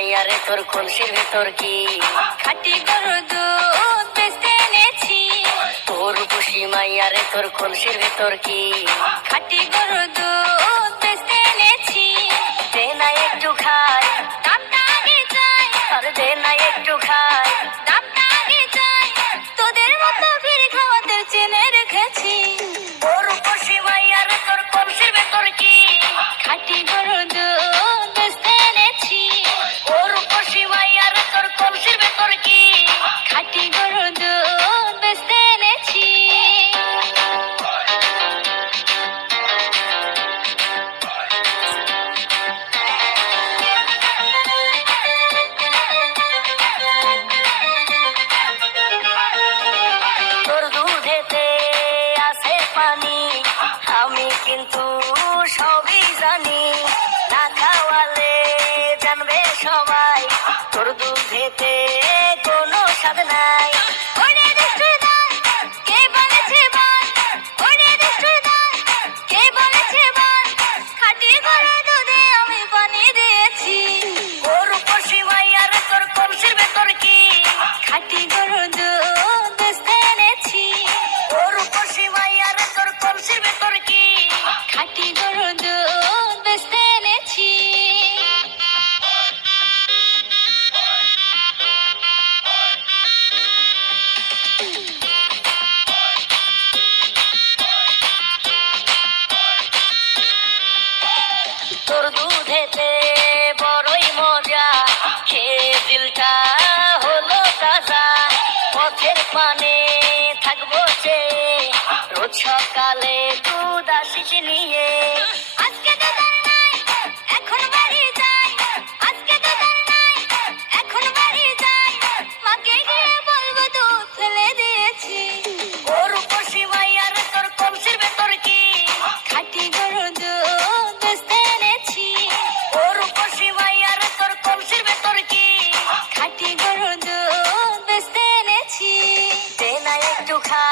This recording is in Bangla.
মাইয়ারে তোর কলসির ভেতর কি খাটি গরুর দুধ বেচতে এনেছি। তোর খুশি মাইয়ারে তোর কলসির ভেতর কি খাটি গরুর দুধ বেচতে এনেছি। দে না একটু খাই, দামটা আগে চাই, আর দে না একটু খাই, দামটা আগে চাই। তোদের মতো ফিরে খাওয়াতে চেনে রেখেছি। তোর খুশি মাইয়ারে তোর কলসির ভেতর কি খাটি গরুর দুধ বেচতে এনেছি। তোর খুশি মাইয়ারে তোর কলসির ভেতর কি খাটি গরুর দুধ বেচতে এনেছি। তোর দুধেতে আছে পানি, আমি কিন্তু সবই জানি। না খাওয়ালে জানবে সবাই তোর দুধেতে কোনো স্বাদ নাই। ওরে দুষ্টু দাই, কে বলেছে বল? ওরে দুষ্টু দাই, কে বলেছে বল? খাঁটি গরুর দুধে আমি পানি দিয়েছি। গরু খুশি মাইয়ারে তোর কলসির ভেতর কি খাঁটি গরুর দুধ বেচতে এনেছি। গরু খুশি মাইয়ারে তোর কলসির ভেতর কি খাঁটি গরুর দুধ বেচতে এনেছি। তোর দুধেতে বড়ই মজা, খেয়ে দিলটা হলো তাজা। পথের পানে থাকবো চেয়ে, রোজ সকালে দুধ আসিস নিয়ে। আজকে তো তার নাই, এখন বাড়ি যাই। আজকে তো তার নাই, এখন বাড়ি যাই। মাকে গিয়ে বলবো দুধ ফেলে দিয়েছি। গরু খুশি মাইয়ারে তোর কলসির ভেতর কি খাঁটি গরুর দুধ বেচতে এনেছি। গরু খুশি মাইয়ারে তোর কলসির ভেতর কি খাঁটি গরুর দুধ বেচতে এনেছি। দে না একটু খা,